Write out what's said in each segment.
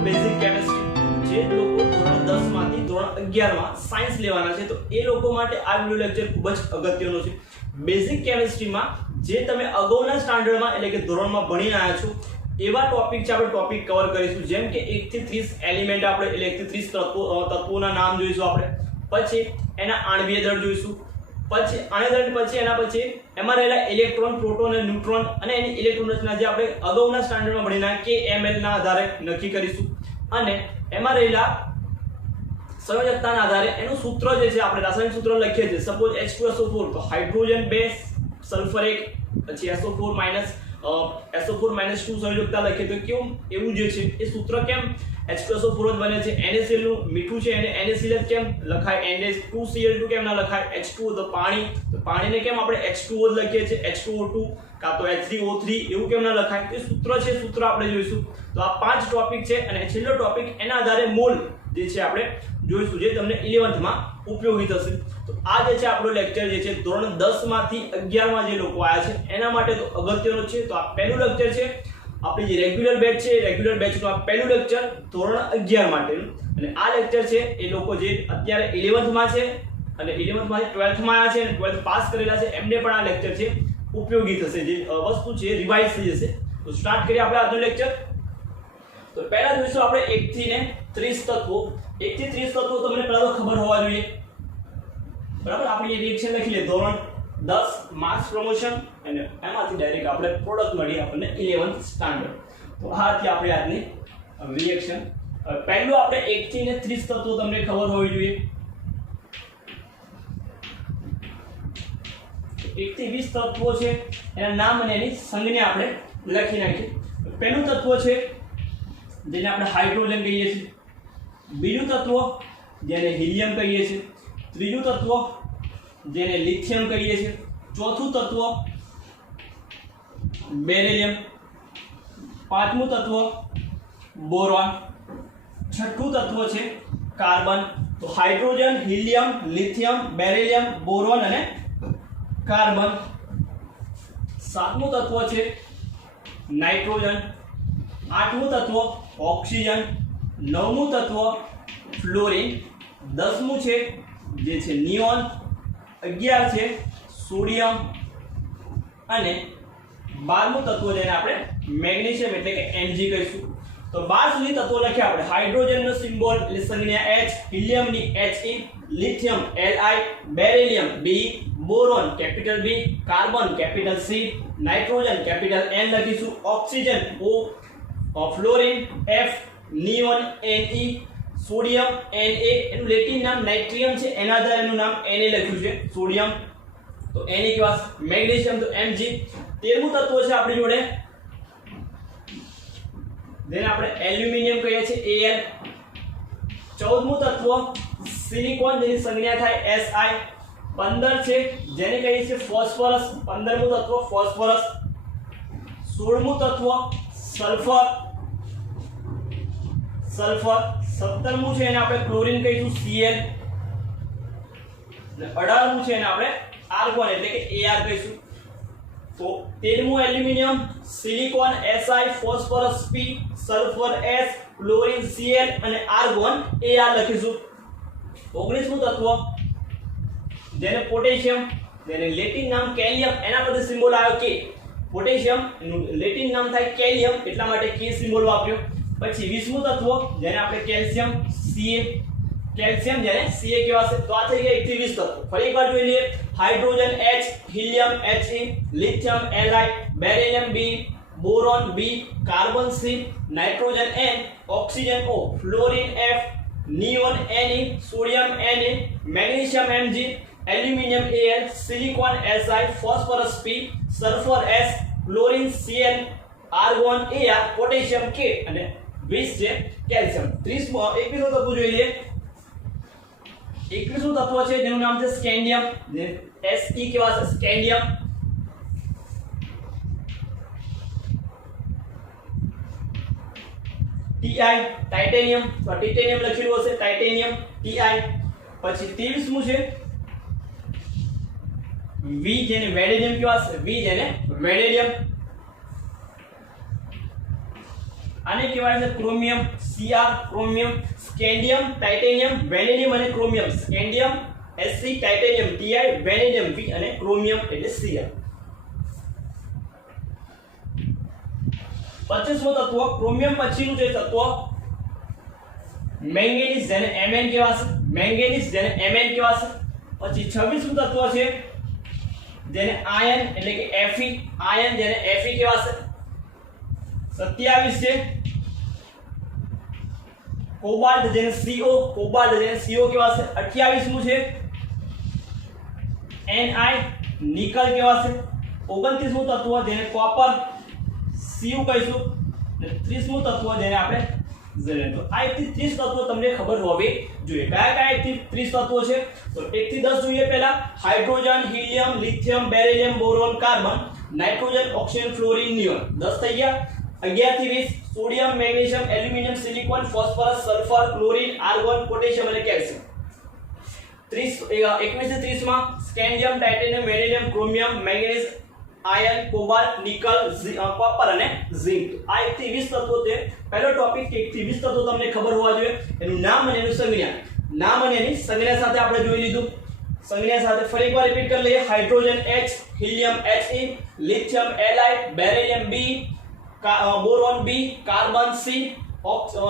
આપણું basic chemistry જે લોકો ધોરણ 10 માંથી ધોરણ 11 માં સાયન્સ લેવાના છે તો એ લોકો માટે આ વિડિયો લેક્ચર ખૂબ જ અગત્યનો છે. બેઝિક કેમિસ્ટ્રીમાં જે તમે અગાઉના સ્ટાન્ડર્ડમાં એટલે કે ધોરણમાં ભણીને આવ્યા છો એવા ટોપિક છે આપણે ટોપિક કવર કરીશું, જેમ કે 1 થી 30 એલિમેન્ટ આપણે એટલે 1 થી 30 તત્વોના નામ જોઈશું આપણે, પછી એના આણ્વીય દળ જોઈશું, પછી આણ્વીય દળ પછી એના પછી એમાં રહેલા ઇલેક્ટ્રોન, પ્રોટોન અને ન્યુટ્રોન અને એની ઇલેક્ટ્રોન રચના જે આપણે અગાઉના સ્ટાન્ડર્ડમાં ભણીના KML ના આધારે નક્કી કરીશું, અને એમાં રહેલા સંયોજકતાના આધારે એનું સૂત્ર જે છે આપણે રાસાયણિક સૂત્ર લખીએ છીએ. સપોઝ H2SO4 તો હાઇડ્રોજન બેઝ સલ્ફર એક, પછી SO4 -2 સંયોજકતા લખીએ તો કેવું એવું જે છે એ સૂત્ર કેમ H2SO4 જ બને છે. NaCl નું મીઠું છે એને NaCl કેમ લખાય, Na2Cl2 કેમ ના લખાય, H2O તો પાણી, તો પાણીને કેમ આપણે H2O જ લખીએ છીએ, H2O2 કાં તો H3O3 એવું કેમ ના લખાય, તો સૂત્ર છે, સૂત્ર આપણે જોઈશું. તો આ 5 ટોપિક છે અને છેલ્લો ટોપિક એના આધારે મોલ જે છે આપણે જોઈશું, જે તમને 11th માં ઉપયોગી થશે. તો આ જે છે આપણો લેક્ચર જે છે ધોરણ 10 માંથી 11 માં જે લોકો આયા છે એના માટે તો અગત્યનો છે. તો આ પહેલું લેક્ચર છે આપણી જે રેગ્યુલર બેચ છે, રેગ્યુલર બેચનું આ પહેલું લેક્ચર ધોરણ 11 માટેનું, અને આ લેક્ચર છે એ લોકો જે અત્યારે 11th માં છે અને 11th માંથી 12th માં આવ્યા છે અને 12th પાસ કરેલા છે એમને પણ આ લેક્ચર છે ઉપયોગી થશે. જે વસ્તુ છે રિવાઇઝ થઈ જશે. તો સ્ટાર્ટ કરીએ આપણે આજનો લેક્ચર. તો પહેલા જોઈશું આપણે 1 થી 30 તત્વો. 1 થી 30 તત્વો તમને પહેલા તો ખબર હોવા જોઈએ, બરાબર. આપણે એ રિએક્શન લખી લે ધોરણ 10 માસ પ્રમોશન અને એમાંથી ડાયરેક્ટ આપણે પ્રોડક્ટ મળી આપણને 11th સ્ટાન્ડર્ડ. તો આ હતી આપણે આજની રિએક્શન. પહેલું આપણે 1 થી 30 તત્વો તમને ખબર હોવી જોઈએ. 1 થી 20 તત્વો છે એના નામ અને એની સંજ્ઞા આપણે લખી નાખીએ. પહેલું તત્વ છે જેને આપણે હાઇડ્રોજન કહીએ છીએ, બીજું તત્વ જેને હિલિયમ કહીએ છીએ, ત્રીજું તત્વ જેને લિથિયમ કહીએ છીએ, ચોથું તત્વ બેરિલિયમ, પાંચમું તત્વ બોરોન, છઠ્ઠું તત્વ છે કાર્બન. તો hydrogen, helium, lithium, beryllium, boron અને કાર્બન. સાતમું તત્વ છે નાઇટ્રોજન, આઠમું તત્વ ઓક્સિજન, નવમું તત્વ ફ્લોરિન, 10મું છે જે છે નિયોન, 11 છે સોડિયમ અને 12મું તત્વ જેને આપણે મેગ્નેશિયમ એટલે કે Mg કહીશું. તો 12 સુધી તત્વો લખ્યા આપણે. હાઇડ્રોજનનો સિમ્બોલ એટલે સંજ્ઞા H, હિલિયમની He, lithium Li, beryllium B, boron capital B, carbon capital C, nitrogen capital N લખીશું, oxygen O, fluorine F, neon Ne, sodium Na, એનું લેટિન નામ નાઇટ્રિયમ છે એના આધારે એનું નામ Na લખ્યું છે સોડિયમ. તો Na કેવા, મેગ્નેશિયમ તો Mg. 13મું તત્વ છે આપણી જોડે જેને આપણે એલ્યુમિનિયમ કહીએ છીએ Al. 14મું તત્વ સિલિકોન જેની સંજ્ઞા થાય Si. 15 છે જેને કહીએ છીએ ફોસ્ફરસ, 15મું તત્વ ફોસ્ફરસ. 16મું તત્વ સલ્ફર. 17મું છે એને આપણે ક્લોરીન કહીશું Cl. અને 18મું છે એને આપણે આર્ગોન એટલે કે Ar કહીશું. તો 13મું aluminium, silicon Si, phosphorus P, sulphur S, chlorine Cl અને આર્ગોન Ar લખીશું. 19મું તત્વ જેને પોટેશિયમ, જેને લેટિન નામ કેલિયમ એના પરથી સિમ્બોલ આવ્યો K. પોટેશિયમ એનું લેટિન નામ થાય કેલિયમ એટલા માટે K સિમ્બોલ વાપર્યો. પછી 20મું તત્વ જેને આપણે કેલ્શિયમ Ca, કેલ્શિયમ જેને Ca કહેવાશે. તો આ થઈ ગયા 1 થી 20 તત્વો. ફરી એકવાર જોઈ લઈએ. Hydrogen H, helium He, lithium Li, beryllium B, boron B, carbon C, nitrogen N, oxygen O, fluorine F, neon Ne, sodium Na, magnesium Mg, aluminium Al, silicon Si, phosphorus P, sulphur S, chlorine Cl, argon Ar, potassium K અને 20 છે calcium. 21મું તત્વ જોઈ લઈએ. 21મું તત્વ છે જેનું નામ છે સ્કેન્ડિયમ, જે Se કેવાશે સ્કેન્ડિયમ. Ti ટાઇટેનિયમ, તો ટાઇટેનિયમ લખેલું હશે ટાઇટેનિયમ Ti. પછી 23મું છે V જેને વેલેડિયમ કહેવાશે, V જેને વેલેડિયમ. આને કહેવાય છે chromium, Cr chromium, scandium, titanium, vanadium અને chromium. Scandium Sc, titanium Ti, vanadium V અને ક્રોમિયમ એટલે Cr. 25મું તત્વ ક્રોમિયમ પછીનું જે તત્વ મેંગેનીઝ જેને Mn કહેવાશે, મેંગેનીઝ જેને Mn કહેવાશે. પછી 26મું તત્વ છે જેને આયન એટલે કે Fe, આયન જેને Fe કહેવાશે. 27 છે કોબાલ્ટ જેને Co, કોબાલ્ટ જેને Co કહેવાશે. 28મું છે Ni, નિકલ કહેવાશે. 29મું તત્વ જેને કોપર Cu કહીશું. અને 30મું તત્વ જેને આપણે ઝેલેન. તો આ 1 થી 30 તત્વો તમને ખબર હોવી જોઈએ. કયા કયા 1 થી 30 તત્વો છે? તો 1 થી 10 જોઈએ પહેલા. Hydrogen, helium, lithium, beryllium, boron, carbon, nitrogen, oxygen, fluorine, neon. 10 થઈ ગયા. 11 થી 20 sodium, magnesium, aluminium, silicon, phosphorus, sulphur, chlorine, argon, potassium અને કેલ્શિયમ. 21 થી 30 માં scandium, titanium, vanadium, chromium, manganese, iron, cobalt, nickel, copper અને ઝિંક. આ 1 થી 20 તત્વો છે. પહેલો ટોપિક 1 થી 20 તત્વો તમને ખબર હોવા જોઈએ. એનું નામ અને એનું સંજ્ઞા. નામ અને એની સંજ્ઞા સાથે આપણે જોઈ લીધું. સંજ્ઞા સાથે ફરી એકવાર રિપીટ કરી લઈએ. Hydrogen H, helium He, lithium Li, beryllium B, boron B, carbon C,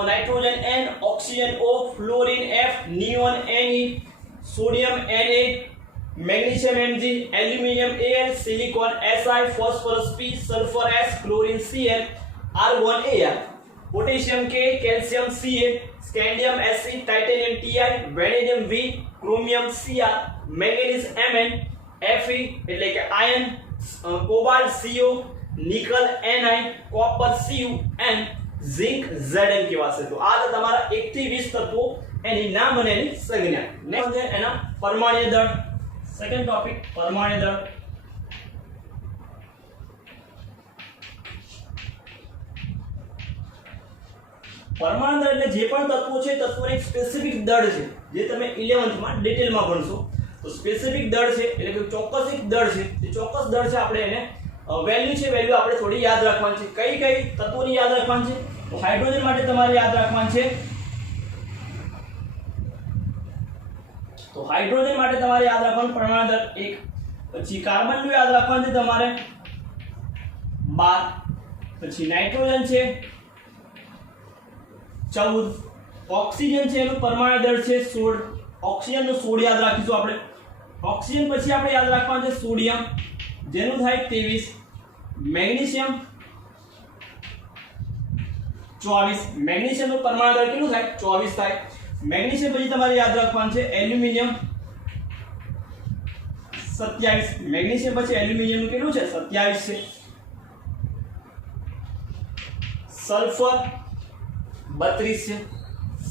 nitrogen N, oxygen O, fluorine F, neon Ne, sodium Na, magnesium Mg, aluminium Al, silicon Si, phosphorus P, sulphur S, chlorine Cl, argon Ar, potassium K, calcium Ca, scandium Sc, titanium Ti, vanadium V, chromium Cr, manganese Mn, Fe એટલે કે iron, cobalt Co, nickel Ni, copper Cu and zinc Zn કહેવાશે. તો આ તમારા 1 થી 20 તત્વો, એની નામ અને એની સંજ્ઞા. નેક્સ્ટ છે એના પરમાણ્વીય દળ. સેકન્ડ ટોપિક પરમાણ્વીય દળ. પરમાણુ દળ એટલે જે પણ તત્વો છે તત્વોનું એક સ્પેસિફિક દળ છે જે તમે 11th માં ડિટેલમાં ભણશો. તો સ્પેસિફિક દળ છે એટલે કે ચોક્કસ એક દળ છે. જે ચોક્કસ દળ છે આપણે એને વેલ્યુ છે, વેલ્યુ આપણે થોડી યાદ રાખવાની છે. કઈ કઈ તત્વોની યાદ રાખવાની છે? તો હાઇડ્રોજન માટે તમારે યાદ રાખવાનું છે. તો હાઇડ્રોજન માટે તમારે યાદ રાખવાનું પરમાણુ દળ 1. પછી કાર્બન નું યાદ રાખવાનું છે તમારે 12. પછી નાઇટ્રોજન છે 14. ઓક્સિજન છે એનું પરમાણુ દળ છે 16. ઓક્સિજન નું 16 યાદ રાખીશું આપણે. ઓક્સિજન પછી આપણે યાદ રાખવાનું છે સોડિયમ જેનું થાય 23. મેગ્નેશિયમ 24. મેગ્નેશિયમ નું પરમાણુ દળ કેટલું થાય? 24 થાય. મેગ્નેશિયમ પછી તમારે યાદ રાખવાનું છે એલ્યુમિનિયમ 27. મેગ્નેશિયમ પછી એલ્યુમિનિયમ નું કેટલું છે? 27 છે. સલ્ફર 32 છે.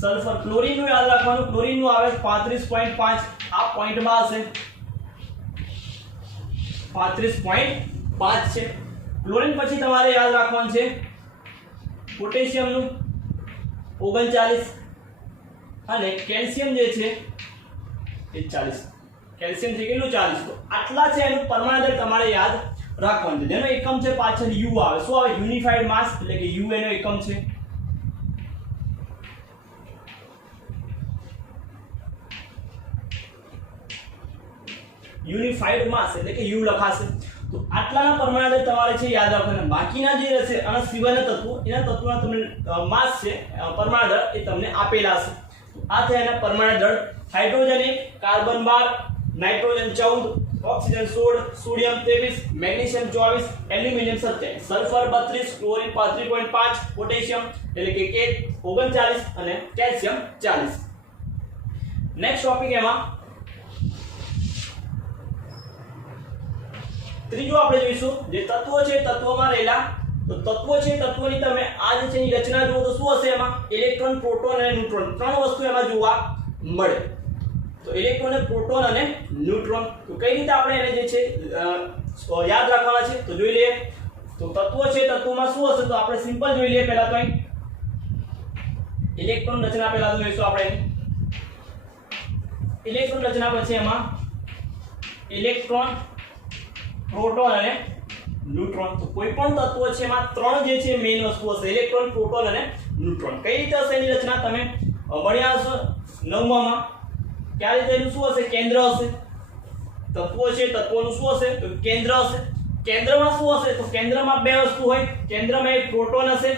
સલ્ફર. ક્લોરીન નું યાદ રાખવાનું. ક્લોરીન નું આવે 35.5. આ પોઈન્ટમાં હશે 35.5 છે. ક્લોરીન પછી તમારે યાદ રાખવાનું છે પોટેશિયમ નું 39 અને કેલ્શિયમ જે છે એ 40. કેલ્શિયમ છે કેટલું? 40. તો આટલા છે એનું પરમાણુ દળ તમારે યાદ રાખવાનું છે. જેનો એકમ છે પાછળ U આવે. શું આવે? યુનિફાઈડ માસ એટલે કે U એનો એકમ છે. યુનિફાઈડ માસ એટલે કે U લખાશે. તો આટલાના પરમાણુ દળ તમારે છે યાદ રાખવાના. બાકીના જે રહેશે આના સિવાયના તત્વો, એના તત્વોના તમને માસ છે પરમાણુ દળ એ તમને આપેલા હશે. તો આ થયા એના પરમાણુ દળ. Hydrogen 1, carbon 12, nitrogen 14, oxygen 16, sodium 23, magnesium 24, aluminium 27, sulphur 32, chlorine 35.5, potassium એટલે કે K 39 અને કેલ્શિયમ 40. નેક્સ્ટ ટોપિક એમાં ત્રીજો આપણે જોઈશું જે તત્વો છે તત્વોમાં રહેલા. તો તત્વો છે તત્વોની તમે આ જે છે એની રચના જુઓ તો શું હશે? એમાં ઇલેક્ટ્રોન, પ્રોટોન અને ન્યુટ્રોન 3 વસ્તુ એમાં જોવા મળે. તો ઇલેક્ટ્રોન, પ્રોટોન અને ન્યુટ્રોન. તો કઈ રીતે આપણે એને જે છે યાદ રાખવાના છે તો જોઈ લઈએ. તો તત્વો છે તત્વોમાં શું હશે? તો આપણે સિમ્પલ જોઈ લઈએ. પહેલા તો ઇલેક્ટ્રોન રચના પહેલા તો જોઈશું આપણે. ઇલેક્ટ્રોન રચના પછી એમાં ઇલેક્ટ્રોન, પ્રોટોન અને ન્યુટ્રોન. તો કોઈ પણ તત્વ છે એમાં ત્રણ જે છે મેઇન વસ્તુ હશે, ઇલેક્ટ્રોન, પ્રોટોન અને ન્યુટ્રોન. કઈ રીતે હશે એની રચના તમે ભણ્યા હશો 9માં. ક્યાં રીતે એનું શું હશે? કેન્દ્ર હશે. તત્વો છે, તત્વોનું શું હશે? તો કેન્દ્ર હશે. કેન્દ્રમાં શું હશે? તો કેન્દ્રમાં બે વસ્તુ હોય. કેન્દ્રમાં એક પ્રોટોન હશે,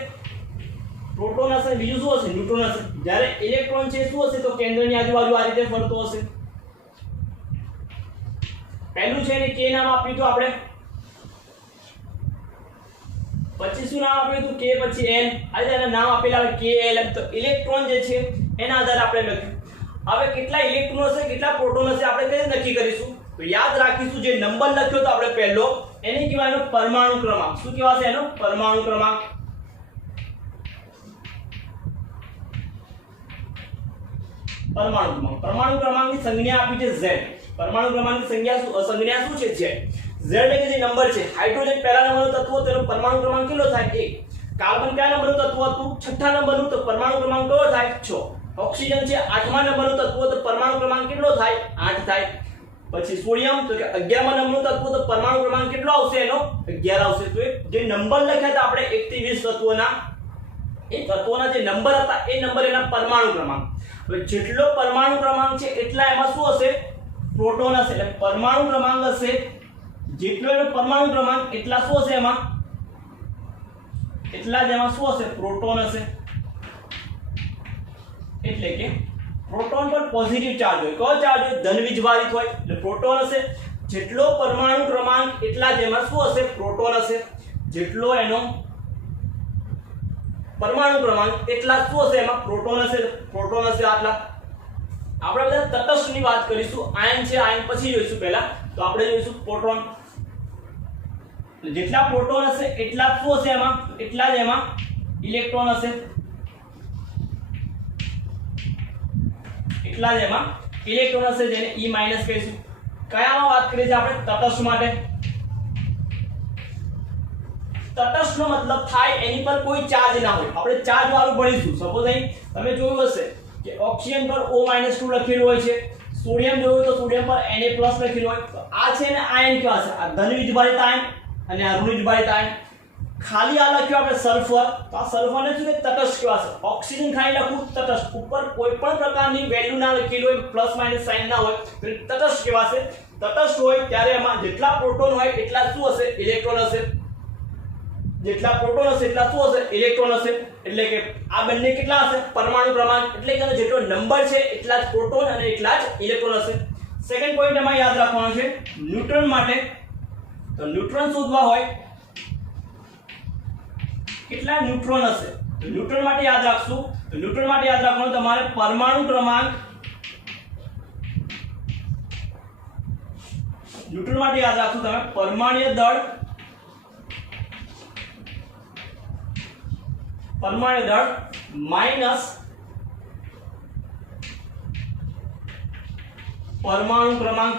બીજું શું હશે? ન્યુટ્રોન હશે. જ્યારે ઇલેક્ટ્રોન છે શું હશે? તો કેન્દ્રની આજુબાજુ આ રીતે ફરતો હશે. પહેલું છે એને k નામ આપ્યું તો આપણે, પછી શું નામ આપ્યું હતું? k પછી n. આ રીતે નામ આપેલા k l. તો ઇલેક્ટ્રોન જે છે એના આધારે આપણે લખ્યું. હવે કેટલા ઇલેક્ટ્રોન હશે, કેટલા પ્રોટોન હશે આપણે કઈ નક્કી કરીશું? તો યાદ રાખીશું જે નંબર લખ્યો તો આપણે પહેલો, એને કહેવાય એનો પરમાણુ ક્રમાંક. શું કહેવાશે? એનો પરમાણુ ક્રમાંક. પરમાણુ ક્રમાંકની સંજ્ઞા આપી છે z. પરમાણુ ક્રમાંકની સંજ્ઞા શું છે? z. z એટલે કે જે નંબર છે. હાઇડ્રોજન પહેલા નંબરનું તત્વ, તેનો પરમાણુ ક્રમાંક કેટલો થાય? 1. કાર્બન કયા નંબરનું તત્વ હતું? છઠ્ઠા નંબરનું. તો પરમાણુ ક્રમાંક કેટલો થાય? 6. ઓક્સિજન છે 8મા નંબરનું તત્વ, તો પરમાણુ ક્રમાંક કેટલો થાય? 8 થાય. પછી સોડિયમ તો કે 11મા નંબરનું તત્વ, તો પરમાણુ ક્રમાંક કેટલો આવશે? એનો 11 આવશે. તો જે નંબર લખ્યા હતા આપણે 1 થી 20 તત્વોના, એ તત્વોના જે નંબર હતા એ નંબર એના પરમાણુ ક્રમાંક. હવે જેટલો પરમાણુ ક્રમાંક છે એટલા એમાં શું હશે? પ્રોટોન હશે. એટલે પરમાણુ ક્રમાંક હશે જેટલો એનો પરમાણુ ક્રમાંક એટલા શું હશે? એમાં એટલા જ એમાં શું હશે? પ્રોટોન હશે. એટલે કે પ્રોટોન પર પોઝિટિવ ચાર્જ હોય. કયો ચાર્જ હોય? ધન વીજભારિત હોય. એટલે પ્રોટોન હશે. જેટલો પરમાણુ ક્રમાંક એટલા જ એમાં શું હશે? પ્રોટોન હશે. જેટલો એનો પરમાણુ ક્રમાંક એટલા શું હશે? એમાં પ્રોટોન હશે. પ્રોટોન હશે આટલા. આપણે બધા તટસ્થની વાત કરીશું. આયન છે, આયન પછી જોઈશું. પહેલા તો આપણે જોઈશું પ્રોટોન. જેટલા પ્રોટોન હશે એટલા શું હશે? એમાં એટલા જ એમાં ઇલેક્ટ્રોન હશે. એટલા જ એમાં ઇલેક્ટ્રોન હશે, જેને E- કહીશું. કયામાં વાત કરીએ છીએ આપણે? તટસ્થ માટે. તટસ્થનો મતલબ થાય એની પર કોઈ ચાર્જ ના હોય. આપણે ચાર્જ વાળું ભણીશું. સપોઝ અહીં તમે જોયું હશે કે ઓક્સિજન પર O-2 લખેલું હોય છે. સોડિયમ જોયું તો સોડિયમ પર Na+ લખેલું હોય. તો આ છે ને આયન કેવા છે? આ ધન વીજભારિત આયન અને આ ઋણ વીજભારિત આયન. ખાલી આ લખ્યું આપણે સલ્ફર, તો આ સલ્ફરને શું કે તટસ્થ કહેવાશે. ઓક્સિજન ખાલી લખું તટસ્થ, ઉપર કોઈ પણ પ્રકારની વેલ્યુ ના લખેલી હોય, પ્લસ માઇનસ સાઇન ના હોય, તો તટસ્થ કહેવાશે. તટસ્થ હોય ત્યારે એમાં જેટલા પ્રોટોન હોય એટલા શું હશે? ઇલેક્ટ્રોન હશે. જેટલા પ્રોટોન હશે એટલા શું હશે? ઇલેક્ટ્રોન હશે. એટલે કે આ બંને કેટલા હશે? પરમાણુ ક્રમાંક. એટલે કે જેટલો નંબર છે એટલા જ પ્રોટોન અને એટલા જ ઇલેક્ટ્રોન હશે. સેકન્ડ પોઈન્ટ એમાં યાદ રાખવાનો છે ન્યુટ્રોન માટે. તો ન્યુટ્રોન શોધવા હોય કેટલા ન્યુટ્રોન હશે? તો ન્યુટ્રોન માટે યાદ રાખશું. તો ન્યુટ્રોન માટે યાદ રાખવાનું તમારે પરમાણુ ક્રમાંક. ન્યુટ્રોન માટે યાદ રાખશું તમે પરમાણ્વીય દળ. પરમાણ્વીય દળ માઈનસ પરમાણુ ક્રમાંક.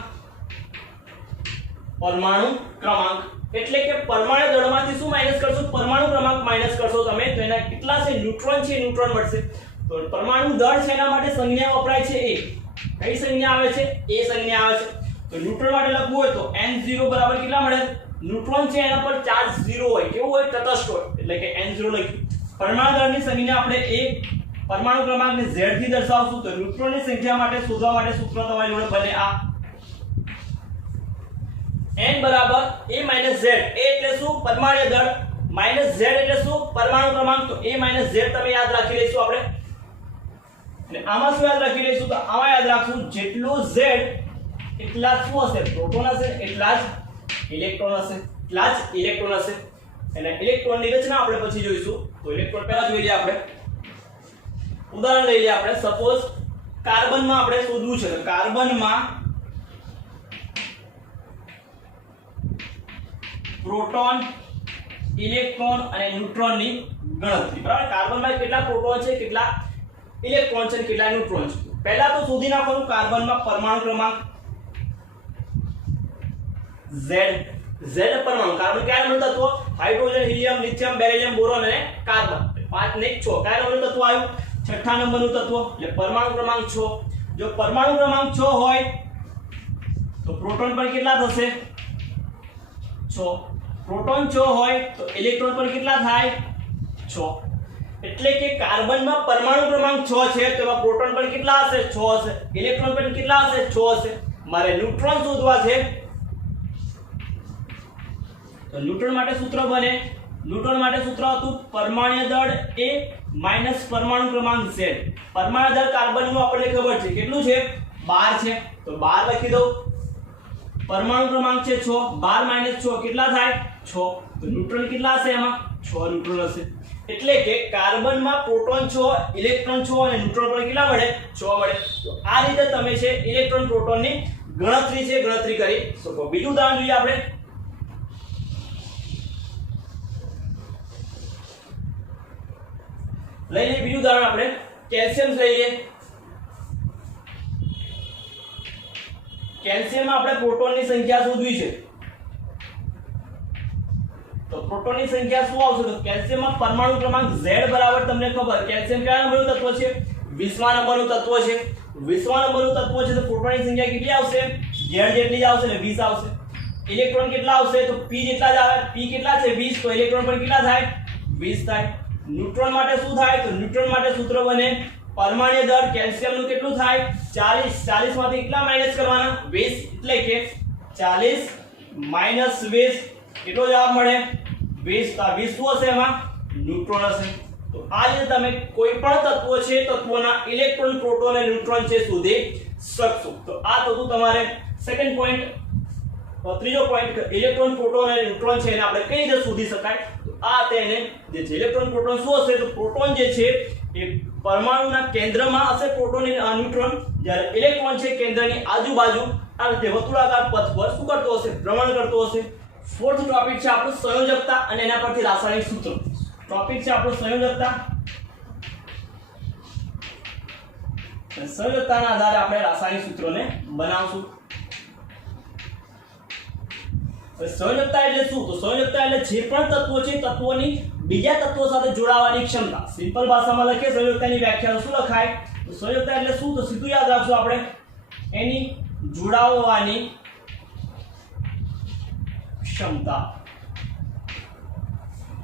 પરમાણુ ક્રમાંક એટલે કે પરમાણુ દળમાંથી શું માઈનસ કરશો? પરમાણુ ક્રમાંક માઈનસ કરશો તમે, તો એના કેટલા છે? ન્યુટ્રોન છે, ન્યુટ્રોન મળશે. તો પરમાણુ દળ છે એના માટે સંજ્ઞા વપરાય છે A. કઈ સંજ્ઞા આવે છે? A સંજ્ઞા આવે છે. તો ન્યુટ્રોન માટે લખવું હોય તો N0 બરાબર કેટલા મળે? ન્યુટ્રોન છે એના પર ચાર્જ 0 હોય. કેવું હોય? તટસ્થ હોય. એટલે કે N0 લખ્યું. પરમાણુ દળની સંજ્ઞા આપણે A, પરમાણુ ક્રમાંકને Z થી દર્શાવશું. તો ન્યુટ્રોનની સંખ્યા માટે શોધવા માટે સૂત્ર તમારી જોડે બને આ n બરાબર A - Z. A એટલે શું? પરમાણ્વીય દળ. માઈનસ Z એટલે શું? પરમાણુ ક્રમાંક. તો A - Z તમે યાદ રાખી લઈશું આપણે. અને આમાં શું યાદ રાખી લઈશું? તો આમાં યાદ રાખશું જેટલો Z એટલા શું હશે? પ્રોટોન હશે. એટલા જ ઇલેક્ટ્રોન હશે. એટલા જ ઇલેક્ટ્રોન હશે. અને ઇલેક્ટ્રોનની રચના આપણે પછી જોઈશું. તો ઇલેક્ટ્રોન પહેલા જોઈ લઈએ આપણે. ઉદાહરણ લઈ લઈએ આપણે. સપોઝ કાર્બનમાં આપણે શોધવું છે. તો કાર્બનમાં પ્રોટોન, ઇલેક્ટ્રોન અને ન્યુટ્રોનની ગણતરી. બરાબર? કાર્બનમાં કેટલા પ્રોટોન છે, કેટલા ઇલેક્ટ્રોન છે, કેટલા ન્યુટ્રોન છે. પહેલા તો શોધી નાખવાનું કાર્બનમાં પરમાણુ ક્રમાંક Z. Z પરમાણુ. કાર્બન કયા નંબરનું તત્વ? Hydrogen, helium, lithium, beryllium, boron અને કાર્બન. 5 ને 6 કયા નંબરનું તત્વ આવ્યું? છઠ્ઠા નંબરનું તત્વ. એટલે પરમાણુ ક્રમાંક 6. જો પરમાણુ ક્રમાંક 6 હોય તો પ્રોટોન પર કેટલા થશે? 6. પ્રોટોન 6 હોય તો ઇલેક્ટ્રોન પણ કેટલા થાય 6 એટલે કે કાર્બનમાં પરમાણુ ક્રમાંક 6 છે તો એમાં પ્રોટોન પણ કેટલા હશે 6 હશે ઇલેક્ટ્રોન પણ કેટલા હશે 6 હશે મારે ન્યુટ્રોન શોધવા છે તો ન્યુટ્રોન માટે સૂત્ર બને ન્યુટ્રોન માટે સૂત્ર હતું પરમાણ્વીય દળ A માઈનસ પરમાણુ ક્રમાંક Z પરમાણુ દળ કાર્બનનું આપણને ખબર છે કેટલું છે 12 છે તો 12 લખી દઉં પરમાણુ ક્રમાંક છે 6 12 - 6 કેટલા થાય 6 તો ન્યુટ્રોન કેટલા હશે એમાં 6 ન્યુટ્રોન હશે એટલે કે કાર્બનમાં પ્રોટોન 6 ઇલેક્ટ્રોન 6 અને ન્યુટ્રોન પણ કેટલા મળે 6 મળે તો આ રીતે તમે છે ઇલેક્ટ્રોન પ્રોટોનની ગણતરી કરી શકો બીજું ઉદાહરણ જોઈએ આપણે લઈ લઈએ બીજું ઉદાહરણ આપણે કેલ્શિયમ લઈ લઈએ કેલ્શિયમમાં આપણે પ્રોટોનની સંખ્યા શોધવી છે તો પ્રોટોનની સંખ્યા શું આવશે તો કેલ્શિયમમાં પરમાણુ ક્રમાંક Z બરાબર તમને ખબર કેલ્શિયમ કયા નંબરનું તત્વ છે 20મા નંબરનું તત્વ છે 20મા નંબરનું તત્વ છે તો પ્રોટોનની સંખ્યા કેટલી આવશે Z જેટલી જ આવશે ને 20 આવશે ઇલેક્ટ્રોન કેટલા આવશે તો P જેટલા જ આવે P કેટલા છે 20 તો ઇલેક્ટ્રોન પણ કેટલા થાય 20 થાય ન્યુટ્રોન માટે શું થાય તો ન્યુટ્રોન માટે સૂત્ર બને પરમાણ્વીય દળ કેલ્શિયમનું કેટલું થાય 40 40 માંથી કેટલા માઈનસ કરવાના 20 એટલે કે 40 - 20 કેટલો જવાબ મળે 20 તો 20 શું હશે એમાં ન્યુટ્રોન હશે તો આ રીતે તમે કોઈ પણ તત્વ છે તત્વોના ઇલેક્ટ્રોન પ્રોટોન અને ન્યુટ્રોન છે શોધી શકશો તો આ તો તમારે સેકન્ડ પોઈન્ટ ત્રીજો પોઈન્ટ ઇલેક્ટ્રોન પ્રોટોન અને ન્યુટ્રોન છે એને આપણે કઈ રીતે શોધી શકાય તો આ તેને જે છે ઇલેક્ટ્રોન પ્રોટોન શું હશે તો પ્રોટોન જે છે એ પરમાણુના કેન્દ્રમાં હશે પ્રોટોન અને ન્યુટ્રોન જ્યારે ઇલેક્ટ્રોન છે કેન્દ્રની આજુબાજુ આ રીતે વર્તુળાકાર પથ પર શું કરતો હશે ભ્રમણ કરતો હશે ફોર્થ ટોપિક છે આપણું સંયોજકતા અને એના પરથી રાસાયણિક સૂત્રો ટોપિક છે આપણું સંયોજકતા સંયોજકતાના આધારે આપણે રાસાયણિક સૂત્રોને બનાવશું સંયોજકતા એટલે શું તો સંયોજકતા એટલે જે પણ તત્વો છે તત્વોની બીજા તત્વો સાથે જોડાવાની ક્ષમતા સિમ્પલ ભાષામાં લખીએ સંયોજકતાની વ્યાખ્યા શું લખાય તો સંયોજકતા એટલે શું તો સીધું યાદ રાખજો આપણે એની જોડાવવાની ક્ષમતા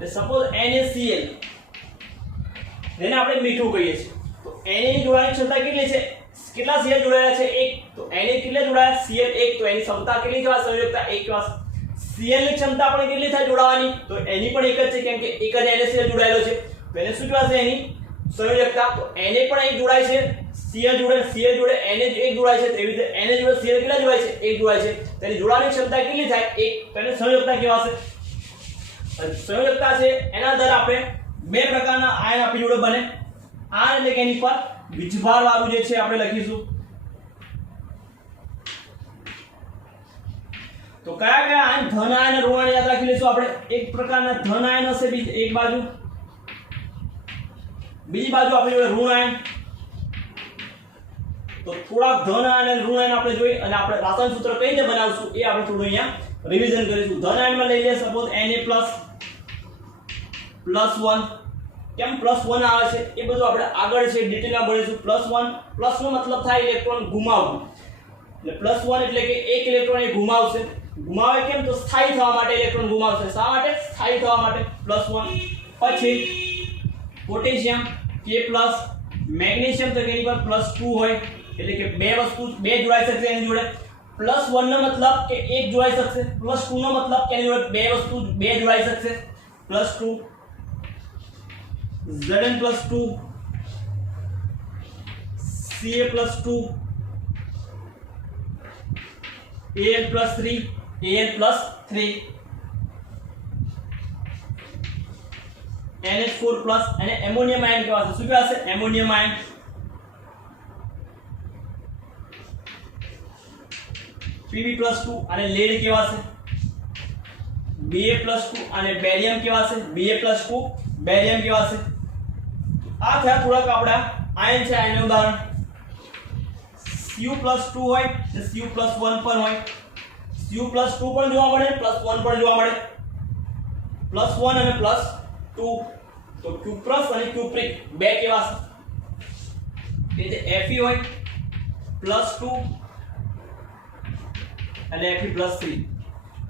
સપોઝ NaCl જેને આપણે મીઠું કહીએ છીએ તો Na ની જોડાવાની ક્ષમતા કેટલી છે કેટલા Cl જોડાયેલા છે 1 તો Na કેટલે જોડાયા Cl 1 તો એની ક્ષમતા કેટલી કહેવાય સંયોજકતા 1 કહેવાય Cl ની ક્ષમતા પણ કેટલી થાય જોડાવાની તો એની પણ એક જ છે કેમ કે એક જ NaCl જોડાયેલો છે તો એને શું કહેવાશે એની સંયોજકતા તો Na પણ એક જોડાય છે Cl જોડે Na એક જોડાય છે તેવી રીતે Na જોડે Cl કેટલા જોડાય છે એક જોડાય છે તેની જોડાવાની ક્ષમતા કેટલી થાય 1 તો એને સંયોજકતા કહેવાશે સંયોજકતા છે એના દર આપણે બે પ્રકારના આયન આપણી જોડે બને આ એટલે કે એની પર વીજભાર વાળું જે છે આપણે લખીશું તો કયા કયા આયન ધન આયન અને ઋણ આયન યાદ રાખી લઈશું આપણે એક પ્રકારના ધન આયન હશે એક બાજુ બીજી બાજુ આપણી જોડે ઋણ આયન તો થોડા ધન આયન અને ઋણ આયન આપણે જોઈએ અને આપણે રાસાયણિક સૂત્ર કઈ રીતે બનાવશું એ આપણે થોડું અહીંયા રિવિઝન કરીશું ધન આયનમાં લઈ લઈએ સપોઝ Na +1 કેમ +1 આવે છે એ બધું આપણે આગળ છે ડિટેલમાં ભણીશું +1 નો મતલબ થાય ઇલેક્ટ્રોન ગુમાવવું એટલે +1 એટલે કે એક ઇલેક્ટ્રોન એ ગુમાવશે ગુમાવે કેમ તો સ્થાયી થવા માટે ઇલેક્ટ્રોન ગુમાવશે શા માટે સ્થાયી થવા માટે +1 પછી પોટેશિયમ K+ મેગ્નેશિયમ તો એની પર +2 હોય એટલે કે બે જોડાઈ શકશે એની જોડે +1 નો મતલબ કે એક જોડાઈ શકશે +2 નો મતલબ કે એની જોડે બે જોડાઈ શકશે +2 Zn +2 Ca +2 Al +3 NH4+ અને એમોનિયમ આયન કહેવાશે શું કહેવાશે એમોનિયમ આયન Pb+2 અને લેડ કહેવાશે Ba+2 અને બેરિયમ કહેવાશે Ba+2 બેરિયમ કહેવાશે આ થયા થોડાક આપણા આયન છે આયનનું ઉદાહરણ Cu+2 હોય ને Cu+1 પણ હોય Cu+2 પણ જોવા મળે +1 પણ જોવા મળે +1 અને +2 તો Q+ અને Q' બે કહેવાશે એ જે Fe હોય +2 અને Fe+3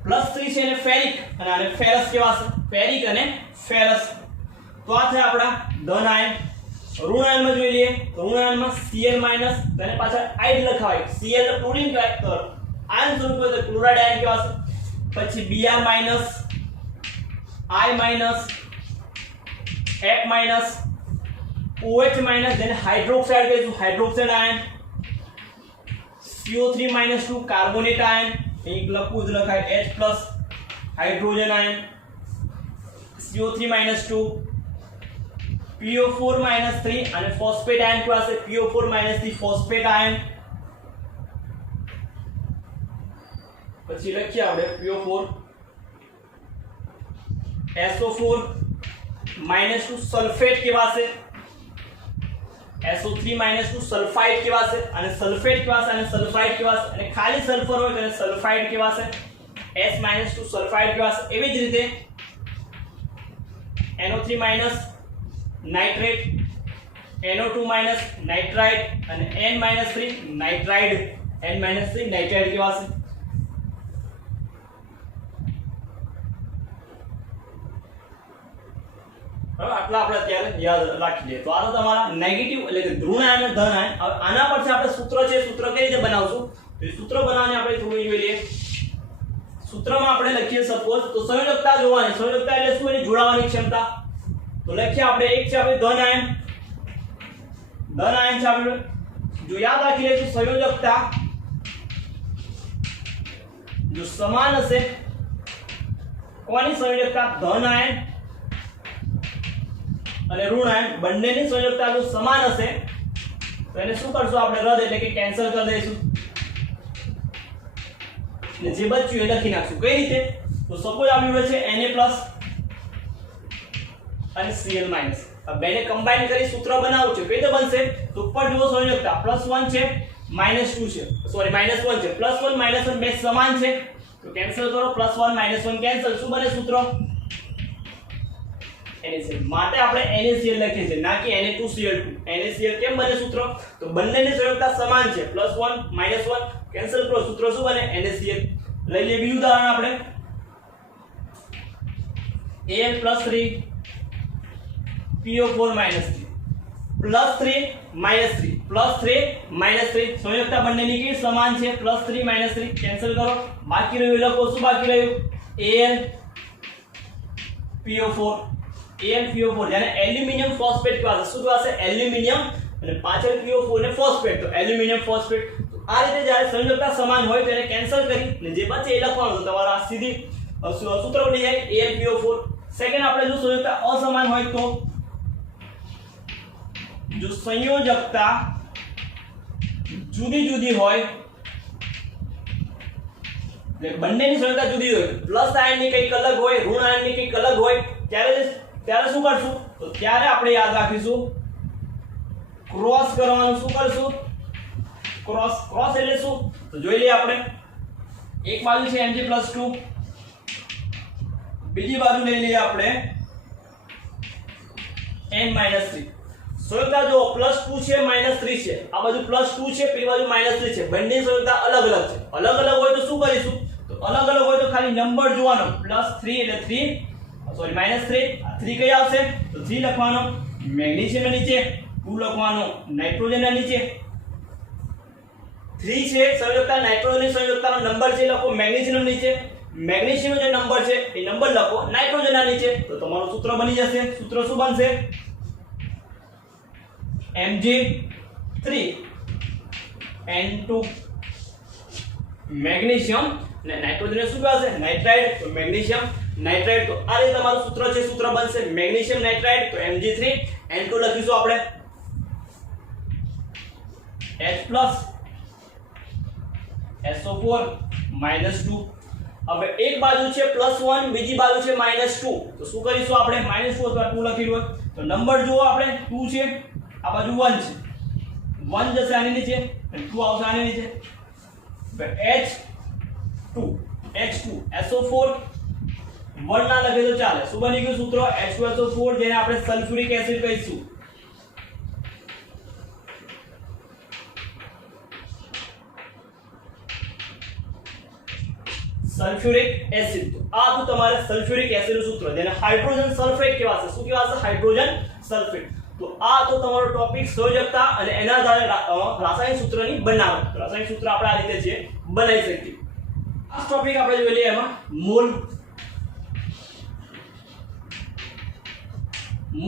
+3 છે એને ફેરિક અને આને ફેરસ કહેવાશે, ફેરિક અને ફેરસ. તો આ છે આપણા ધન આયન. ઋણ આયનમાં જોઈ લઈએ તો ઋણ આયનમાં Cl- તેને પાછળ આઇડ લખાવાય, Cl ને ક્લોરીન કહેવાય તો આયન સ્વરૂપે તો ક્લોરાઇડ આયન કહેવાશે. પછી Br- I- F- OH- જેને હાઇડ્રોક્સાઇડ કહીશું, hydroxide ion. CO3- carbonate ion, એક લખવું જ લખાય H+ hydrogen ion. CO3- PO4- અને ફોસ્ફેટ આયન કહેવાશે, PO4- ફોસ્ફેટ આયન. પછી લખીએ આપણે PO4 SO4- સલ્ફેટ કહેવાશે, SO3- સલ્ફાઇડ કહેવાશે અને સલ્ફેટ કહેવાશે અને સલ્ફાઇડ કહેવાશે અને ખાલી સલ્ફર હોય તો એને સલ્ફાઇડ કહેવાશે, S- સલ્ફાઇડ કહેવાશે. એવી જ રીતે NO3- નાઇટ્રેટ, NO2- નાઇટ્રાઇડ અને N- નાઇટ્રાઇડ, N- નાઇટ્રાઇડ કહેવાશે. હવે આટલા આપણે અત્યારે યાદ રાખી લઈએ. તો આ તમારા નેગેટિવ એટલે કે ઋણ આયન અને ધન આયન. હવે આના પરથી આપણે સૂત્ર છે, સૂત્ર કઈ રીતે બનાવશું તો એ સૂત્ર બનાવવાની આપણે થોડું જોઈ લઈએ. સૂત્રમાં આપણે લખીએ સપોઝ તો સંયોજકતા જોવાની, સંયોજકતા એટલે શું? એની જોડાવાની ક્ષમતા. તો લખીએ આપણે એક છે આપણે ધન આયન, ધન આયન છે આપણે. જો યાદ રાખી લઈએ તો સંયોજકતા જો સમાન હશે, કોની સંયોજકતા? ધન આયન અને ઋણ આયન બંનેની સંયોજકતા જો સમાન હશે તો એને શું કરશું આપણે? રદ એટલે કે કેન્સલ કરી દઈશું ને જે બચ્યું એ લખી નાખશું. કઈ રીતે? તો સપોઝ આવ્યું છે Na+ અને Cl-. આ બેને કમ્બાઈન કરી સૂત્ર બનાવવું છે. કઈ રીતે બનશે? તો ઉપર જુઓ સંયોજકતા +1 છે -2 છે, સોરી -1 છે, +1 -1 બે સમાન છે તો કેન્સલ કરો, +1 -1 કેન્સલ. શું બને સૂત્ર? NaCl. માટે આપણે NaCl લખીએ છીએ, ના કે Na2Cl2. NaCl કેમ બને સૂત્ર? તો બંનેની સંયોજકતા સમાન છે, +1 -1 કેન્સલ કરો, સૂત્ર શું બને? NaCl. લઈ લઈએ બીજું ઉદાહરણ આપણે Al+3 PO4- +3 સંયોજકતા બંનેની કેવી સમાન છે? +3 - કેન્સલ કરો. બાકી રહ્યું લખો, શું બાકી રહ્યું? AlPO4 જેને એલ્યુમિનિયમ ફોસ્ફેટ કહેવાશે. શું કહેવાશે? એલ્યુમિનિયમ અને પાછળ PO4 ને ફોસ્ફેટ તો એલ્યુમિનિયમ ફોસ્ફેટ. તો આ રીતે જ્યારે સંયોજકતા સમાન હોય તો એને કેન્સલ કરી ને જે બચે એ લખવાનું. તો તમારા સીધી સૂત્ર બની જાય AlPO4. સેકન્ડ આપણે જો સંયોજકતા અસમાન હોય તો જો સંયોજકતા જુદી જુદી હોય એટલે બંનેની સંયોજકતા જુદી હોય, પ્લસ આયનની કંઈક અલગ હોય, ઋણ આયનની કંઈક અલગ હોય, ત્યારે શું કરશું? તો ત્યારે આપણે યાદ રાખીશું ક્રોસ કરવાનું. શું કરશું? ક્રોસ. ક્રોસ એટલે શું? તો જોઈ લઈએ આપણે. એક બાજુ છે Mg+2, બીજી બાજુ લઈ લઈએ આપણે N-3. સંયોજકતા જો +2 છે -3 છે, આ બાજુ +2 છે, પેલી બાજુ -3 છે. બંને સંયોજકતા અલગ અલગ છે. અલગ અલગ હોય તો શું કરીશું? તો અલગ અલગ હોય તો ખાલી નંબર જોવાનો. +3 એટલે 3, સોરી -3, 3 કઈ આવશે? તો 3 લખવાનો મેગ્નેશિયમના નીચે, 2 લખવાનો નાઇટ્રોજનના નીચે. 3 છે સંયોજકતા, નાઇટ્રોજનની સંયોજકતાનો નંબર છે લખો મેગ્નેશિયમના નીચે. મેગ્નેશિયમનો જે નંબર છે એ નંબર લખો નાઇટ્રોજનના નીચે. તો તમારું સૂત્ર બની જશે. સૂત્ર શું બનશે? Mg3 N2 મેગ્નેશિયમ ને નાઇટ્રોજન શું કહેવાશે? નાઇટ્રાઇડ. તો મેગ્નેશિયમ નાઇટ્રાઇડ. તો આ રીતે તમારું સૂત્ર છે, સૂત્ર બનશે મેગ્નેશિયમ નાઇટ્રાઇડ. તો Mg3 N2 લખીશું આપણે H+ SO4 -2. હવે એક બાજુ છે +1, બીજી બાજુ છે -2. તો શું કરીશું આપણે? -2 અથવા 2 લખી લો. તો નંબર જુઓ આપણે 2 છે, આ બાજુ 1 છે, 1 જશે આની નીચે અને 2 આવશે આની નીચે. H2 SO4 1 ના લખે તો ચાલે. શું બની ગયું સૂત્ર? H2SO4 જેને આપણે સલ્ફ્યુરિક એસિડ કહીશું. Sulphuric acid. તો આ હતું તમારે સલ્ફ્યુરિક એસિડનું સૂત્ર, જેને હાઇડ્રોજન સલ્ફેટ કહેવાશે. શું કહેવાશે? Hydrogen sulphate. તો આ તો તમારો ટોપિક સંયોજકતા અને એના આધારે રાસાયણિક સૂત્રની બનાવટ. રાસાયણિક સૂત્ર આપણે આ રીતે છે બનાવી શકીએ. આ ટોપિક આપણે જોઈ લઈએ. એમાં મોલ.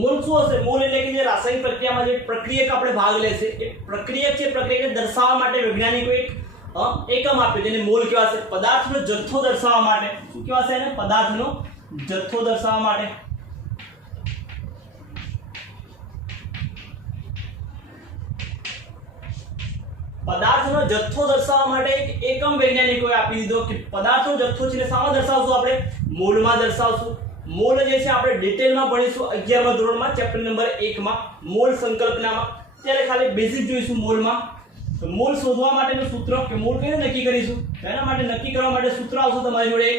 મોલ શું હશે? મોલ એટલે કે જે રાસાયણિક પ્રક્રિયામાં જે પ્રક્રિયક આપણે ભાગ લેશે એ પ્રક્રિયક છે, પ્રક્રિયાને દર્શાવવા માટે વૈજ્ઞાનિકો એક એકમ આપ્યો જેને મોલ કહેવાશે. પદાર્થનો જથ્થો દર્શાવવા માટે. શું કહેવાશે એને? પદાર્થનો જથ્થો દર્શાવવા માટે. પદાર્થનો જથ્થો દર્શાવવા માટે એક એકમ વૈજ્ઞાનિકોએ આપી દીધો કે પદાર્થનો જથ્થો છે શામાં દર્શાવશું? આપણે મોલમાં દર્શાવશું. મોલ જે છે આપણે ડિટેલમાં ભણીશું 11મા ધોરણમાં ચેપ્ટર નંબર 1 માં મોલ સંકલ્પનામાં. ત્યારે ખાલી બેઝિક જોઈશું મોલમાં. તો મોલ શોધવા માટેનું સૂત્ર કે મોલ કેવી રીતે નક્કી કરીશું? એના માટે નક્કી કરવા માટે સૂત્ર આવશે તમારી જોડે.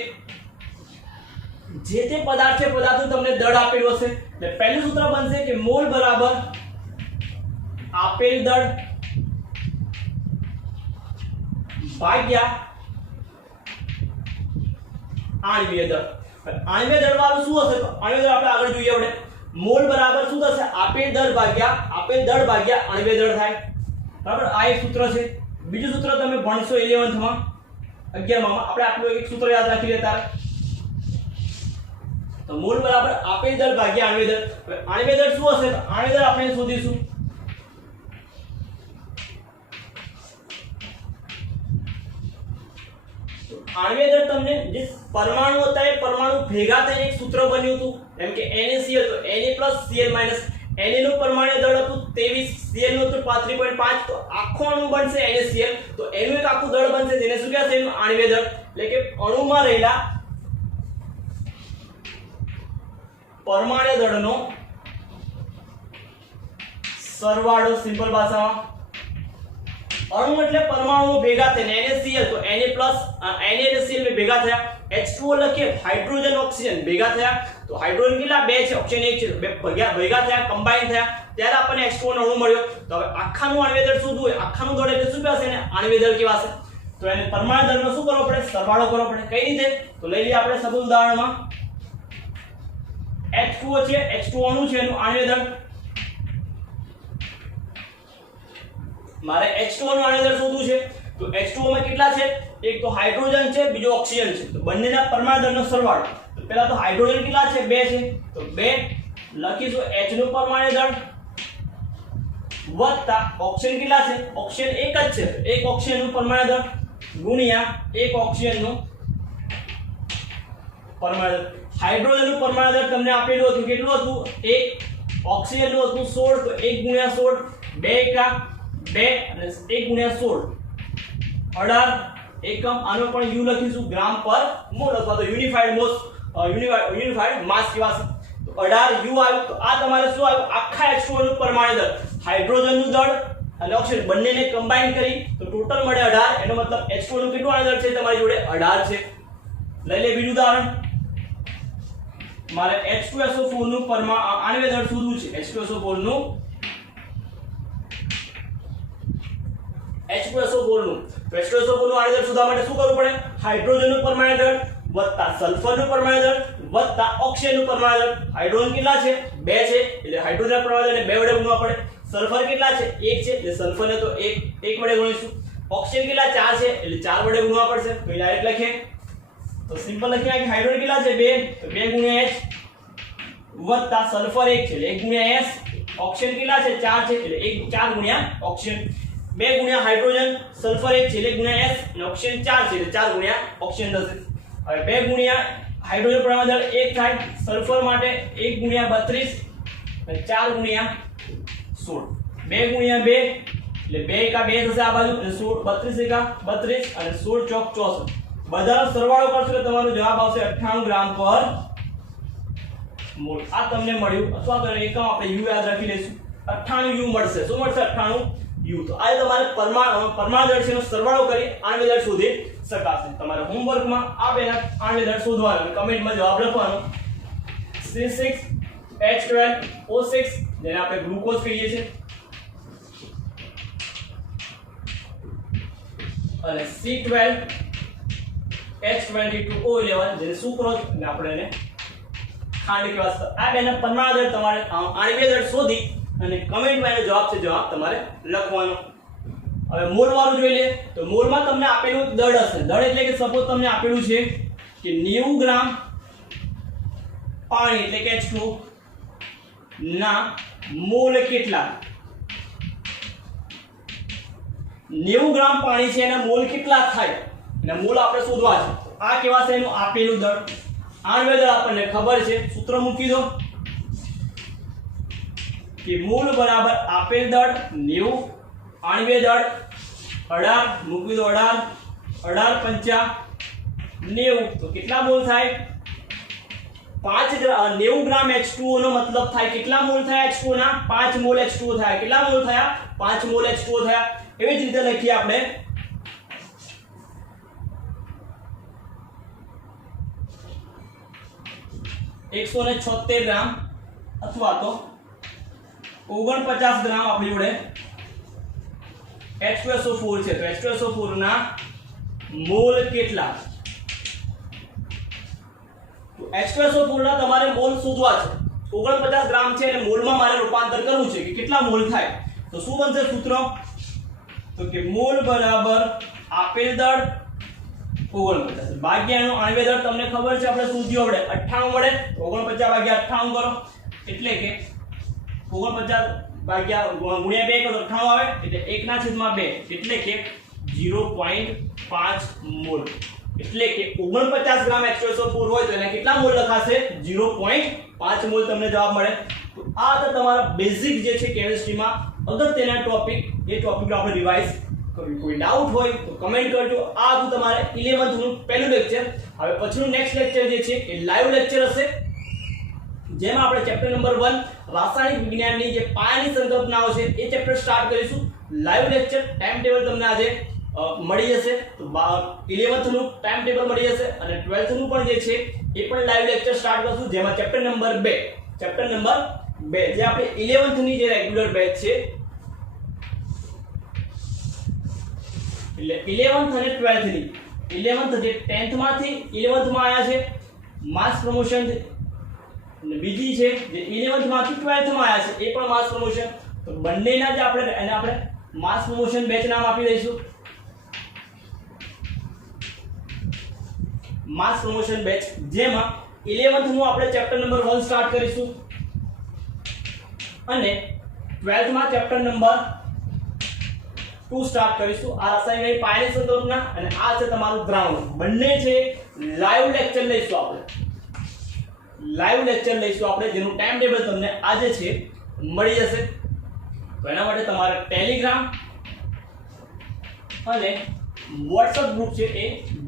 જે તે પદાર્થ છે પદાર્થનું તમને દળ આપેલું હશે એટલે પહેલું સૂત્ર બનશે કે મોલ બરાબર આપેલ દળ ભાગ્યા આણ્વીય દળ. આણ્વીય દળ વાળું શું હશે? તો આણ્વીય દળ આપણે આગળ જોઈએ. આપણે મોલ બરાબર શું થશે? આપેલ દળ ભાગ્યા આણ્વીય દળ થાય. બરાબર? આ એક સૂત્ર છે. બીજું સૂત્ર તમે ભણશો 11th માં 11મા માં. આપણે આટલું એક સૂત્ર યાદ રાખી લેતા. તો મોલ બરાબર આપેલ દળ ભાગ્યા આણ્વીય દળ. હવે આણ્વીય દળ શું હશે? તો આણ્વીય દળ આપણે શોધીશું. આણ્વીય દળ તમને જે પરમાણુ હતા એ પરમાણુ ભેગા થઈને એક સૂત્ર બન્યું હતું. જેમ કે NaCl, તો Na+Cl- Na નું પરમાણુ દળ હતું 23, Cl નું હતું 35.5. તો આખો અણુ બનશે NaCl. તો એનું એક આખું દળ બનશે જેને શું કહેવાય? એનું આણ્વીય દળ. એટલે કે અણુમાં રહેલા પરમાણુ દળનો સરવાળો. સિમ્પલ ભાષામાં અણુ એટલે પરમાણુઓ ભેગા થઈને NaCl, તો Na અને Cl ભેગા થયા. H2O લખીએ, હાઇડ્રોજન ઓક્સિજન ભેગા થયા. તો હાઇડ્રોજન કેટલા? 2 છે, ઓક્સિજન 1 છે. બે ભેગા થયા, કમ્બાઈન થયા, ત્યારે આપણને H2O નો અણુ મળ્યો. તો હવે આખાનું આણ્વીય દળ શોધવું હોય. આખાનું દળ એટલે શું કહેવાશે? એને આણ્વીય દળ કહેવાશે. તો એને પરમાણુ દળનો શું કરવો પડે? સરવાળો કરવો પડે. કઈ રીતે? તો લઈ લઈએ આપણે સબૂત ઉદાહરણમાં. H2O છે, H2O અણુ છે, એનું આણ્વીય દળ. મારે H2O નું આણ્વીય દળ શોધવું છે. તો H2O માં કેટલા છે? એક તો હાઇડ્રોજન છે, બીજો ઓક્સિજન છે. તો બંનેના પરમાણુ દળનો સરવાળો. તો પહેલા તો હાઇડ્રોજન કેટલા છે? 2 છે. તો 2 લખીશું H નું પરમાણુ દળ વત્તા ઓક્સિજન કેટલા છે? ઓક્સિજન એક જ છે. એક ઓક્સિજન નું પરમાણુ દળ ગુણ્યા એક ઓક્સિજન નું પરમાણુ દળ. હાઇડ્રોજન નું પરમાણુ દળ તમને આપેલું હતું. કેટલું હતું? 1. ઓક્સિજન નું હતું 16. તો 1 ગુણ્યા 16, 2 એકા 2 અને 1 ગુણ્યા 16 18 એકમ. આનો પણ યુ લખીશું ગ્રામ પર મોલ અથવા તો યુનિફાઈડ માસ કહેવાશે. તો 18 યુ આવ્યું. તો આ તમારે શું આવ્યું? આખા H2O નું પરમાણુ દળ, હાઇડ્રોજન નું દળ અને ઓક્સિજન બંનેને કમ્બાઈન કરી તો ટોટલ મળે 18. એનો મતલબ H2O નું કેટલું આણ્વીય દળ છે તમારી જોડે? 18 છે. લઈ લે બીજું ઉદાહરણ. મારે H2SO4 નું આણ્વીય દળ શોધવું છે. H2SO4 નું H2SO4 નું. તો H2SO4 નું આણ્વીય દળ શોધવા માટે શું કરવું પડે? હાઇડ્રોજન નું પરમાણુ દળ વત્તા સલ્ફર નું પરમાણુ દળ વત્તા ઓક્સિજન નું પરમાણુ દળ. હાઇડ્રોજન કેટલા છે? 2 છે, એટલે હાઇડ્રોજન પરમાણુ દળને 2 વડે ગુણવા પડે. સલ્ફર કેટલા છે? 1 છે, એટલે સલ્ફરને તો 1 વડે ગુણીશું. ઓક્સિજન કેટલા? 4 છે, એટલે 4 વડે ગુણવા પડશે. તો ડાયરેક્ટ લખીએ. તો સિમ્પલ લખીએ કે હાઇડ્રોજન કેટલા છે? 2. તો 2 ગુણ્યા H વત્તા સલ્ફર 1 છે, એટલે 1 ગુણ્યા S. ઓક્સિજન કેટલા છે? 4 છે, એટલે 4 ગુણ્યા ઓક્સિજન. 2 ગુણ્યા હાઇડ્રોજન, સલ્ફર 1 છે, એટલે ગુણ્યા S અને ઓક્સિજન 4 છે, એટલે 4 ગુણ્યા ઓક્સિજન થશે. હવે 2 ગુણ્યા હાઇડ્રોજન પરમાણુ દળ 1 થાય. સલ્ફર માટે 1 ગુણ્યા 32 અને 4 ગુણ્યા 16. 2 ગુણ્યા 2 એટલે 2 એકા 2 થશે આ બાજુ, અને 32 એકા 32 અને 16 ચોક 64. બધાનો સરવાળો કરશો એટલે તમારો જવાબ આવશે 98 ગ્રામ પર મોલ. આ તમને મળ્યું. અથવા તો એકમ આપણે યુ યાદ રાખી લઈશું. 98 યુ મળશે. શું મળશે? 98 યુ. તો આ તમારે પરમાણુ દળ છે એનો સરવાળો કરી આણ્વીય દળ શોધી શકાશે. તમારે હોમવર્કમાં આ બેના આણ્વીય દળ શોધવાનો અને કમેન્ટમાં જવાબ લખવાનો. C6H12O6 જેને આપણે ગ્લુકોઝ કહીએ છીએ અને C12 H22O11 જેને સુક્રોઝ એટલે આપણે એને ખાંડ કહેવાય છે. આ બેના પરમાણુ દળ તમારે આણ્વિક દળ શોધી અને કમેન્ટમાં એનો જવાબ છે જવાબ તમારે લખવાનો. હવે મોલ વાળું જોઈ લે તો મોલમાં તમને આપેલું દળ હશે. દળ એટલે કે સપોઝ તમને આપેલું છે કે 90 ગ્રામ પાણી એટલે કે H2 ના મોલ કેટલા. 90 ગ્રામ પાણી છે એના મોલ કેટલા થાય અને મોલ આપણે શોધવા છે. આ કેવા છે એનું આપેલું દળ. આણ્વિક દળ આપણને ખબર છે, સૂત્ર મૂકી દો કે મોલ બરાબર આપેલ દળ 90 આણ્વિક દળ 18 મૂકી દો 18 પંચા 90 તો કેટલા મોલ થાય 90 ગ્રામ H2O નો મતલબ થાય કેટલા મોલ થાય H2O ના 5 મોલ H2O થાય. કેટલા મોલ થયા 5 મોલ H2O થયા. એવી જ રીતે લખીએ આપણે 176 ગ્રામ અથવા તો 49 ગ્રામ આપણી જોડે H2SO4 છે તો H2SO4 ના મોલ કેટલા. તો H2SO4 ના તમારે મોલ શોધવા છે. 49 ગ્રામ છે અને મોલમાં મારે રૂપાંતર કરવું છે કે કેટલા મોલ થાય. તો શું બનશે સૂત્ર તો કે મોલ બરાબર આપેલ દળ 49 ભાગ્યાનો આણ્વિક દળ તમને ખબર છે આપણે શોધ્યો આપણે 98 મળે 49 ભાગ્યા 98 કરો એટલે કે 49 ભાગ્યા ગુણ્યા 2 કરો 98 આવે એટલે 1/2 એટલે કે 0.5 મોલ. એટલે કે 49 ગ્રામ H2SO4 હોય તો એના કેટલા મોલ લખાશે 0.5 મોલ તમને જવાબ મળે. તો આ તો તમારા બેઝિક જે છે કેમિસ્ટ્રીમાં અગત્યના ટોપિક એ ટોપિક આપણે રિવાઇઝ કરવું. કોઈ ડાઉટ હોય તો કમેન્ટ કરજો. આ હતું તમારે 11th નું પહેલું લેક્ચર. હવે પછીનું નેક્સ્ટ લેક્ચર જે છે એ લાઈવ લેક્ચર હશે જેમાં આપણે ચેપ્ટર નંબર 1 રાસાયણિક વિજ્ઞાનની જે પાયાની સંકલ્પનાઓ છે એ ચેપ્ટર સ્ટાર્ટ કરીશું. લાઈવ લેક્ચર ટાઈમ ટેબલ તમને આજે મળી જશે. તો 11th નું ટાઈમ ટેબલ મળી જશે અને 12th નું પણ જે છે એ પણ લાઈવ લેક્ચર સ્ટાર્ટ કરશું જેમાં ચેપ્ટર નંબર 2 જે આપણે 11th ની જે રેગ્યુલર બેચ છે એટલે 11th અને 12th ની 11th જે 10th માંથી 11th માં આયા છે માસ પ્રમોશન અને બીજી છે જે 11th માંથી 12th માં આયા છે એ પણ માસ પ્રમોશન. તો બંનેના જ આપણે માસ પ્રમોશન બેચ નામ આપી દઈશું. માસ પ્રમોશન બેચ જેમાં 11th નું આપણે ચેપ્ટર નંબર 1 સ્ટાર્ટ કરીશું અને 12th માં ચેપ્ટર નંબર 2 સ્ટાર્ટ કરીશું. આ રાસાયણિક પાયાની સંકલ્પના અને આ છે તમારું ગ્રાઉન્ડ. બંને છે લાઈવ લેક્ચર લઈશું આપણે જેનું ટાઈમ ટેબલ તમને આજે છે મળી જશે. તો એના માટે તમારે ટેલિગ્રામ અને WhatsApp ગ્રુપ છે એ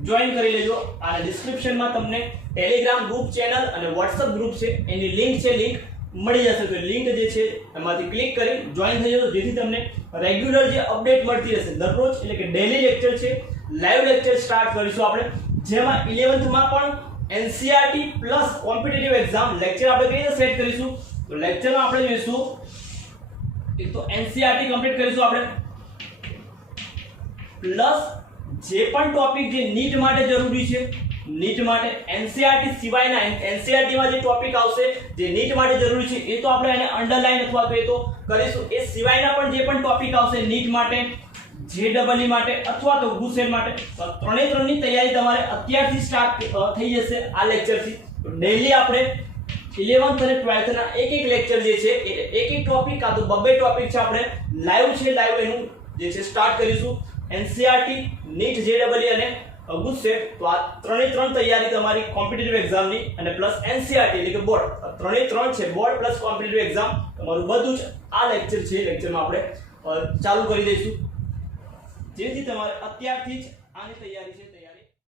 જોઈન કરી લેજો. આ ડિસ્ક્રિપ્શનમાં તમને ટેલિગ્રામ ગ્રુપ ચેનલ અને WhatsApp ગ્રુપ છે એની લિંક મળી જશે. તો લિંક જે છે એમાંથી ક્લિક કરી જોઈન થઈ જજો જેથી તમને રેગ્યુલર જે અપડેટ મળતી રહેશે દરરોજ. એટલે કે ડેઈલી લેક્ચર છે લાઈવ લેક્ચર સ્ટાર્ટ કરીશું આપણે જેમાં 11th માં પણ NCERT plus competitive exam lecture આપણે કઈ રીતે સેટ કરીશું. તો લેક્ચરમાં આપણે જોઈશું એક તો NCERT કમ્પ્લીટ કરીશું આપણે પ્લસ જે પણ ટોપિક જે નીટ માટે જરૂરી છે નીટ માટે NCERT સિવાયના NCERT માં જે ટોપિક આવશે જે નીટ માટે જરૂરી છે એ તો આપણે એને અંડરલાઈન અથવા તો એ તો કરીશું. એ સિવાયના પણ જે પણ ટોપિક આવશે નીટ માટે JEE માટે અથવા તો ગુસેટ માટે ત્રણેની તૈયારી તમારે અત્યારથી સ્ટાર્ટ થઈ જશે આ લેક્ચરથી. તો ડેઈલી આપણે 11th અને 12th ના એક લેક્ચર જે છે એક ટોપિક આ તો બબ્બે ટોપિક છે આપણે લાઈવ એનું જે છે સ્ટાર્ટ કરીશું. NCERT નીટ JEE અને ગુસેટ તો આ ત્રણ તૈયારી તમારી કોમ્પિટિટિવ એક્ઝામની અને પ્લસ NCERT એટલે કે બોર્ડ ત્રણ છે બોર્ડ પ્લસ કોમ્પિટિટિવ એક્ઝામ તમારું બધું જ આ લેક્ચર છે લેક્ચરમાં આપણે ચાલુ કરી દઈશું જેથી તમારે અત્યારથી જ આની તૈયારી છે